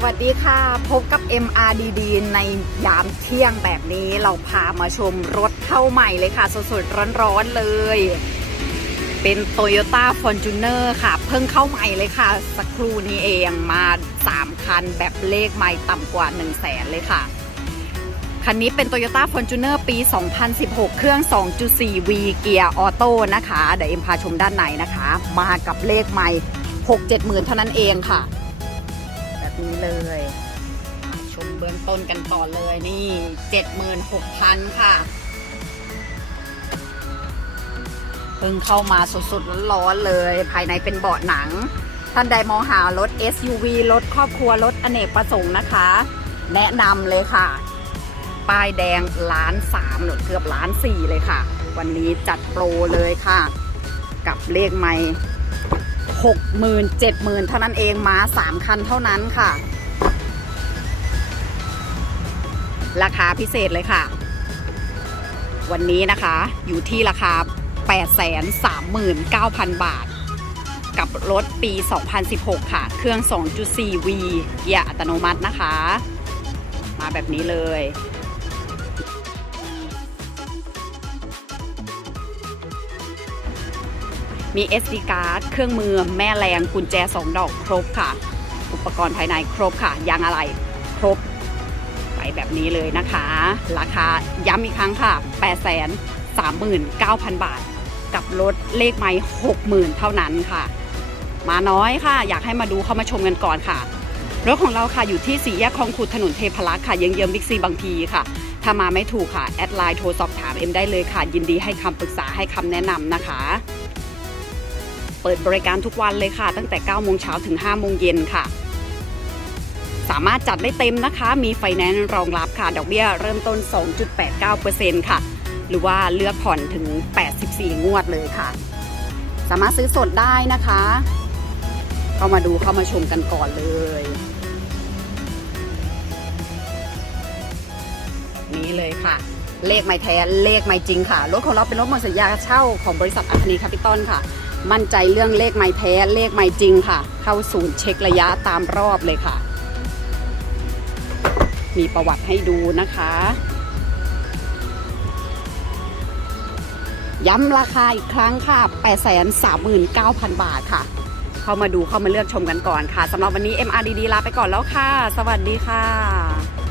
สวัสดีค่ะ พบกับ MRDD ในยามเที่ยงแบบนี้เราพามาชมรถเข้าใหม่เลยค่ะ สดๆ ร้อนๆเลย เป็น Toyota Fortuner ค่ะ เพิ่งเข้าใหม่เลยค่ะ สักครู่นี้เองมา 3 คันแบบเลขใหม่ต่ำกว่า 1 0 0 0 0แสนเลยค่ะ คันนี้เป็น Toyota Fortuner ปี 2016 เครื่อง 2.4V เกียร์ออโต้นะคะ เดี๋ยวเอ็มพาชมด้านในนะคะ มากับเลขใหม่ 6-7หมื่นเท่านั้นเองค่ะ นี้เลย ชมเบื้องต้นกันต่อเลยนี่ 76,000 ค่ะ เพิ่งเข้ามาสดๆร้อนๆเลย ภายในเป็นเบาะหนัง ท่านใดมองหารถ SUV รถครอบครัวรถอเนกประสงค์นะคะ แนะนำเลยค่ะ ป้ายแดงล้านสามหรือเกือบล้านสี่เลยค่ะ วันนี้จัดโปรเลยค่ะ กับเลขไม่ หกหมื่นเจ็ดหมื่นเท่านั้นเองมาสามคันเท่านั้นค่ะ ราคาพิเศษเลยค่ะ วันนี้นะคะอยู่ที่ราคา 839,000 บาท กับรถปี 2016 ค่ะ เครื่อง 2.4V เกียร์อัตโนมัตินะคะ มาแบบนี้เลย มี SD card เครื่องมือแม่แรงกุญแจ 2 ดอกครบค่ะ อุปกรณ์ภายในครบค่ะ ยางอะไรครบ ไปแบบนี้เลยนะคะ ราคาย้ำอีกครั้งค่ะ 839,000 บาท กับรถเลขไม่60,000 เท่านั้นค่ะ มาน้อยค่ะ อยากให้มาดูเข้ามาชมกันก่อนค่ะรถของเราค่ะอยู่ที่สี่แยกคลองขุดถนนเทพรักษ์ค่ะเยื้องบิ๊กซีบางพีค่ะ ถ้ามาไม่ถูกค่ะ แอดไลน์โทรสอบถามเอ็มได้เลยค่ะ ยินดีให้คำปรึกษาให้คำแนะนำนะคะ เปิดบริการทุกวันเลยค่ะ ตั้งแต่ 9 โมงเช้าถึง 5 โมงเย็นค่ะ สามารถจัดได้เต็มนะคะ มีไฟแนนซ์รองรับค่ะ ดอกเบี้ยเริ่มต้น 2.89%ค่ะ หรือว่าเลือกผ่อนถึง 84 งวดเลยค่ะ สามารถซื้อสดได้นะคะ เข้ามาดูเข้ามาชมกันก่อนเลยนี่เลยค่ะ เลขไม่แท้ เลขไม่จริงค่ะ รถของเราเป็นรถหมดสัญญาเช่าของบริษัทอัคนีแคปิตอลค่ะ มั่นใจเรื่องเลขไม่แท้เลขไม่จริงค่ะ เข้าศูนย์เช็คระยะตามรอบเลยค่ะ มีประวัติให้ดูนะคะ ย้ำราคาอีกครั้งค่ะ 839,000 บาทค่ะ เข้ามาดูเข้ามาเลือกชมกันก่อนค่ะสำหรับวันนี้ MRDD ลาไปก่อนแล้วค่ะ สวัสดีค่ะ